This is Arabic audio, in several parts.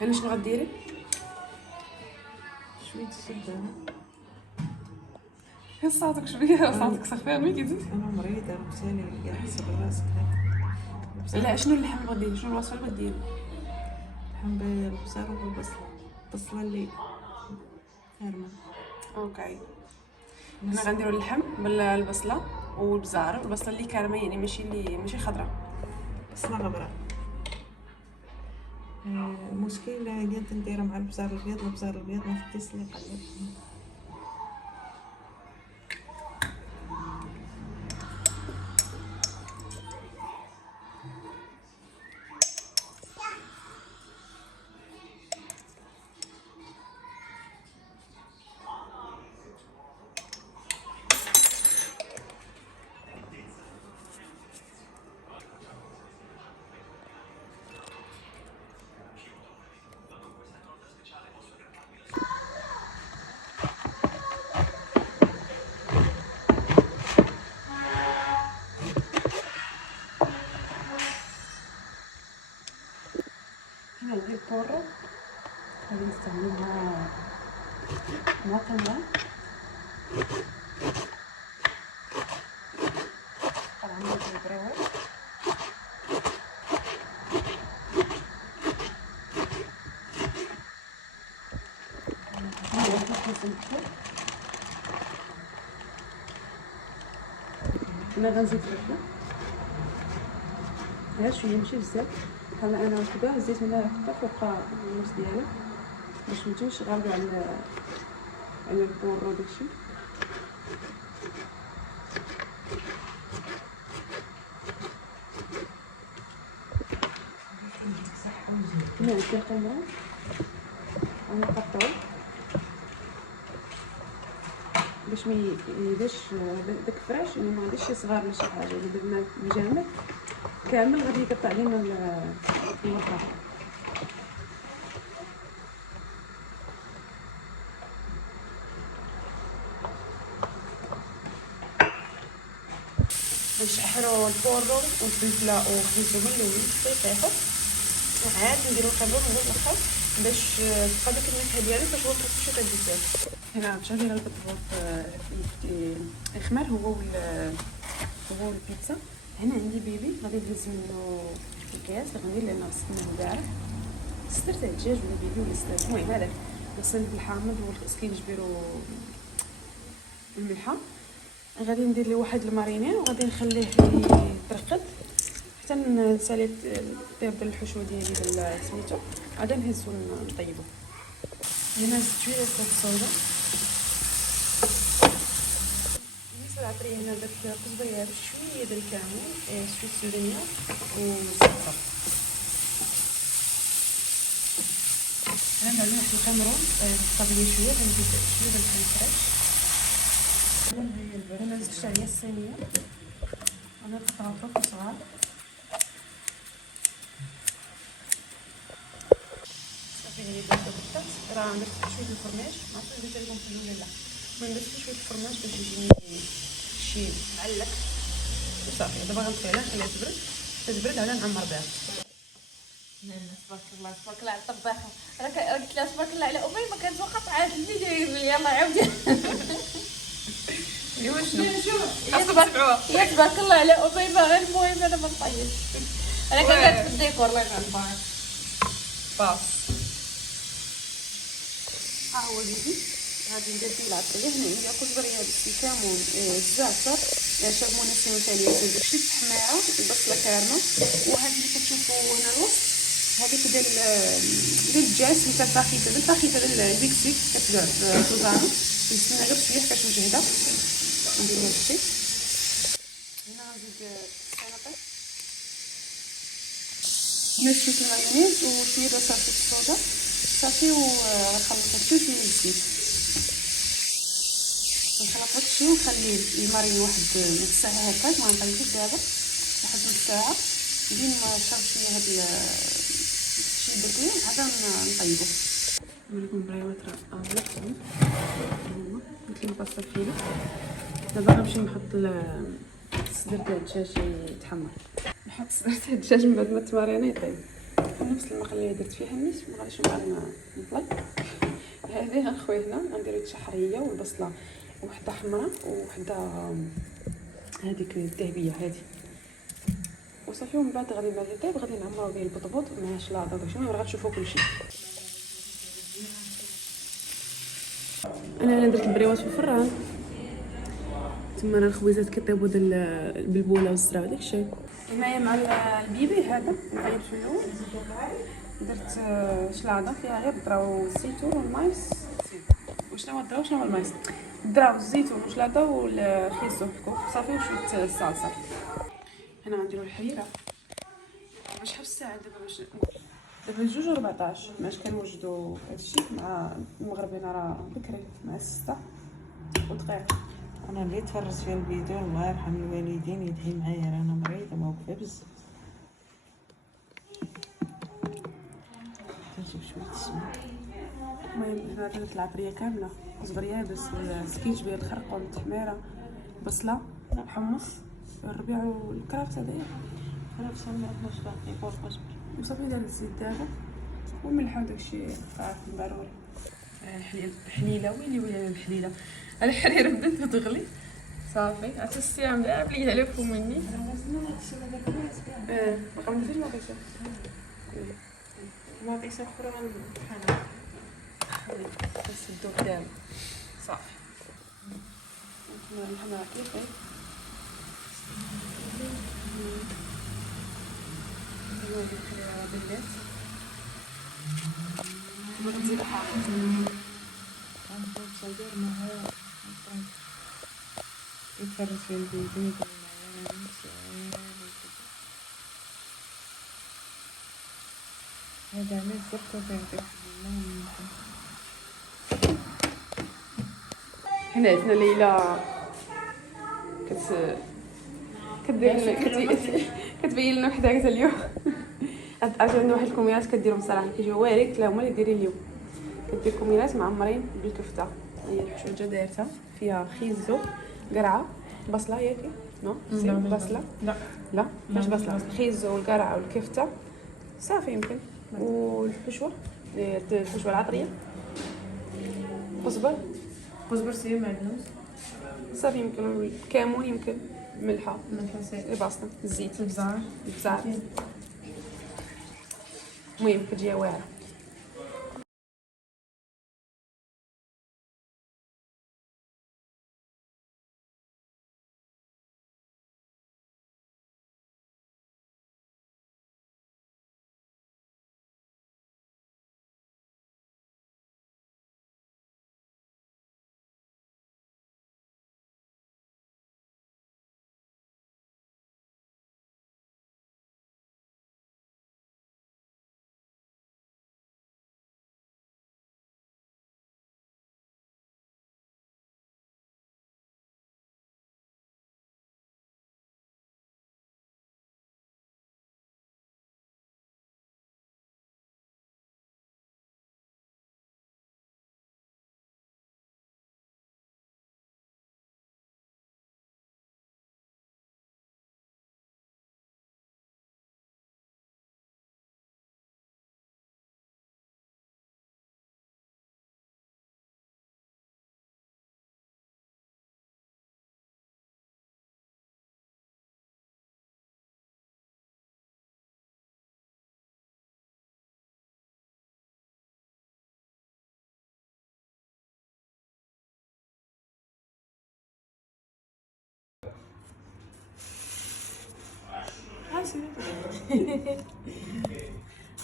هنا شنو غديري؟ شويه الزبده. هي صوتك شويه صوتك صافي ملي كتزيد. انا مريضه وبالتالي قاعد حسب راسك هكا. لا شنو اللحم اللي غديري؟ شنو الوصفه اللي غديري؟ لحم بالبصل والبصله. البصله اللي هرمه. اوكي. هنا غنديروا اللحم بالبصله والبزار. البصله اللي كارمه يعني ماشي خضراء، بصله غبره. المشكل قلت نديرها مع البزار الابيض. البزار الابيض ما فديش لي قلب. هنا عندي البورو غادي نستعملها مع تمر. طبعا غادي نبريوه. هنا غنزيد فلفله غير شويه ماشي بزاف. بحال انا وحده زيت هنا حتى فوق النص ديالها باش متجيش غالبه على البورو داكشي. هنا عندي القمرة غنقطعو باش ما يبانش داك الفراش، يعني ما غاديش يصغر ولا شي حاجه. الا درنا مجامد كامل غادي يقطع لينا الورقه. باش نحرو البورو والفلفله وخديتو من الاول يطيحوا، عاد نديرو القمر من الاخر باش تبقى ديك النكهه ديالو باش هو كيفاش كدير. هنا باش ندير البطبوط الخمار هو والبيتزا. هنا عندي بيبي غادي نهز منه الكاس اللي غندير لانه غسلناه البارح. صدرت الدجاج ولا بيبي ولا صدرت المهم هذاك غسلت بالحامض والكسكين جبيرو الملحه. غادي ندير له واحد الماريني وغادي نخليه يترقد حتى نسالي طيب الحشوه ديالي سميتو. غادي نهزو نطيبو. هنا زدت شويه الصودا. بالنسبه للعطريه هنا درت قزبريات شويه ديال الكمون شويه السودانيه والزعتر. هنا ندير واحد الكامرون الطبيعي شويه غنزيد شويه ديال الفريش. هنا زدت الشعريه الصينيه غادي نقطعها فوق صغار. يعني درت راه درت شويه الفرماج ما عرفتش درت لكم في ولا لا. المهم درت شويه الفرماج باش يجيني شي معلق وصافي. دابا غنطفيها نخليها تبرد. تبرد على نعمر بها. تبارك الله تبارك الله على الطباخه. انا قلت لها تبارك الله على امي ما كانت واخا تعادلني يلا عاودي. ايوا شنو يا تبارك الله على امي ما غير المهم انا ما نطيبش. انا كنت في الديكور الله يغفر باص. ها هو البيبي غادي ندير فيه العطريه. هنا عندي كزبريه بالكمون الزعتر شمونه سيمثاليه زيت شويه الحماعه البصله كارمه. وهذه اللي كتشوفوا هنا الوسط هذيك ديال الدجاج نتا الفاخيتا ديال المكسيك كتباع في الكوزانو. نستنى غير شويه حتى تجهد. ندير هذا الشيء. هنا غنزيد السلطه. هنا شويه المايونيز وشويه ديال صلصه الصودا صافي. وغنخلط هادشي وشويه الزيت. نخلط هادشي ونخليه يماريني واحد نص ساعه هكاك. ما نطيبوش دابا واحد نص ساعه ندير نشرب شويه هاد الشيء بردوي عاد نطيبو. نوريكم بريوات راه غلقتهم هما مثل البصل فينا. دابا غنمشي نحط الصدر ديال الدجاج يتحمر. نحط صدر ديال الدجاج من بعد ما تمارينا يطيب. نفس المقله اللي درت فيها النيت، ما غاديش نبقى نطلق. هذه غنخوي هنا، غندير الشحريه والبصله وحده حمراء وحده هذيك الذهبيه هذه وصافي. ومن بعد غادي يطيب، غادي نعمرو به البطبوط مع شلاضه وداكشي. المهم غتشوفوا كلشي. انا هنا درت البريوات في الفران، تما راه الخبيزات كيطيبوا بالبوله والزرع وداكشي. هنايا مع البيبي هذا نقلب في الاول. درت شلاضه فيها غير الذره والزيتون والمايس. وشنو هو الذره وشنو هو المايس؟ الذره والزيتون والشلاضه والخيزو صافي وشويه الصلصه. هنا غنديروا الحريره باش حف الساعه دابا 2:14 باش كنوجدوا هادشي مع المغربين راه بكري مع 6 ودقيق. انا اللي تفرجت في الفيديو الله يرحم الوالدين يدعي معايا، انا مريضه موقفه بزاف. نجيب شويه السمنه. المهم هنا درت العطريه كامله، كزبر يابس والسكينجبير الخرقوم التحميره بصله حمص الربيع والكرافس هذايا كرفس ما عرفناش باقي فوق القزبر وصافي. دار الزيت دابا والملح وداكشي عارف المعروري. الحليله ويلي الحليله الحريره بدات تغلي صافي. عرفتي الصيام دابا بليت على فمي. باقا ما درتيش مطيشه. مطيشه اخرى غنطحنها نسدو قدام صافي. نتوما الحمرا كيفاش هذه الحليله بلات ونزيد حامض. غنبدا تصدر معها يتفرج في الفيديو يقول معايا هذا عمل زبطه تاعك هنا عندنا ليلى كتبين لنا وحده قالت اليوم عندنا واحد الكومينات كديرهم صراحه كيجيو واعرين. قلت لها هما اللي ديري اليوم كدير كومينات معمرين بالكفته. هي الحشوجه دايرتها فيها خيزو قرعه بصله ياكي نو سي بصله لا مش بصله خيزو والقرعه والكفته صافي يمكن. والحشوه الحشوه العطريه كزبر سي معدنوس صافي يمكن الكمون يمكن ملحه سي البصله الزيت البزار البزار. المهم كتجي واعره.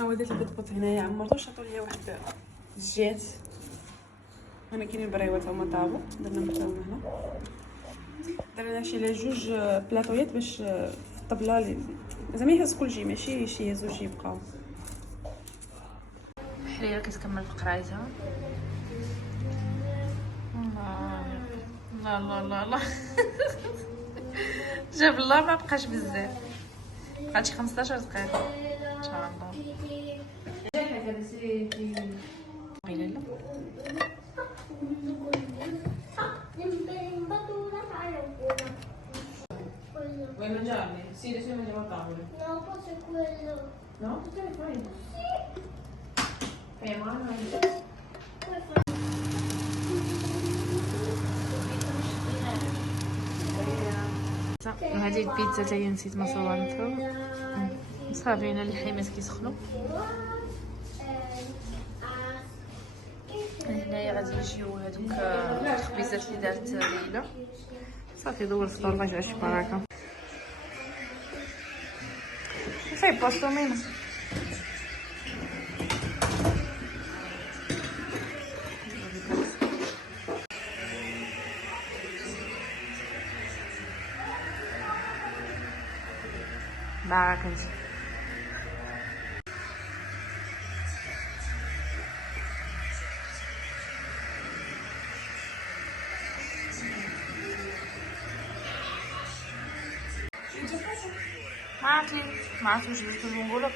هو درت البطبوط هنايا عمرتو شاطو ليا واحد الجات. هنا كاينين بريوات هما طابو درنا متاهم هنا. درنا شي جوج بلاطويات باش في الطبله زعما يحس كلشي ماشي شي زوج يبقاو. الحريره كتكمل في قرايتها. الله الله الله الله جاب الله ما بقاش بزاف، بقات شي 15 دقيقه ان شاء الله. قيله لا Vuoi mangiarli? Sì, adesso mangiamo a tavola. No, forse quello. No, tu te fai. وهذه البيتزا تاهي نسيت ما صورتها. صافي هنا اللحيمات كيسخنوا. هنايا غادي يجيو هذوك التخبيزات اللي دارت ليلى. صافي دور الفطور الله يجعل شي بركه. فاي باسطو مينا معاك انت. ما عرفت واش درت نقولك